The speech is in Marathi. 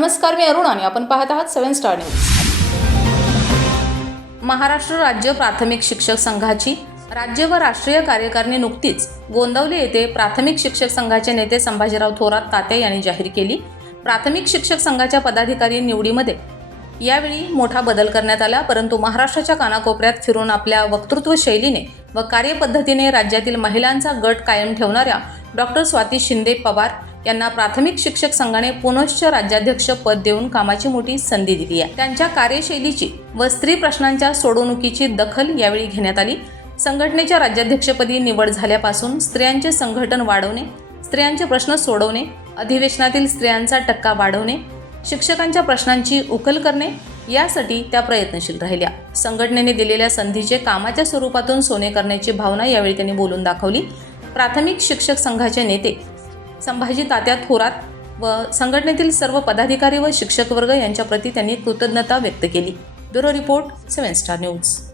नमस्कार मी अरुण आणि आपण पाहत आहात सेवन स्टार न्यूज. महाराष्ट्र राज्य प्राथमिक शिक्षक संघाची राज्य व राष्ट्रीय कार्यकारिणी नुकतीच गोंदवली येथे प्राथमिक शिक्षक संघाचे नेते संभाजीराव थोरात तात्या यांनी जाहीर केली. प्राथमिक शिक्षक संघाच्या पदाधिकारी निवडीमध्ये यावेळी मोठा बदल करण्यात आला परंतु महाराष्ट्राच्या कानाकोपऱ्यात फिरून आपल्या वक्तृत्व शैलीने व कार्यपद्धतीने राज्यातील महिलांचा गट कायम ठेवणाऱ्या डॉक्टर स्वाती शिंदे पवार यांना प्राथमिक शिक्षक संघाने पुनश्च राज्याध्यक्ष पद देऊन कामाची मोठी संधी दिली आहे. त्यांच्या कार्यशैलीची व स्त्री प्रश्नांच्या सोडवणुकीची दखल यावेळी घेण्यात आली. संघटनेच्या राज्याध्यक्षपदी निवड झाल्यापासून स्त्रियांचे संघटन वाढवणे स्त्रियांचे प्रश्न सोडवणे अधिवेशनातील स्त्रियांचा टक्का वाढवणे शिक्षकांच्या प्रश्नांची उकल करणे यासाठी त्या प्रयत्नशील राहिल्या. संघटनेने दिलेल्या संधीचे कामाच्या स्वरूपातून सोने करण्याची भावना यावेळी त्यांनी बोलून दाखवली. प्राथमिक शिक्षक संघाचे नेते संभाजी तात्या थोरात व संघटनेतील सर्व पदाधिकारी व शिक्षक वर्ग यांच्याप्रती त्यांनी कृतज्ञता व्यक्त केली. Bureau report seven star news.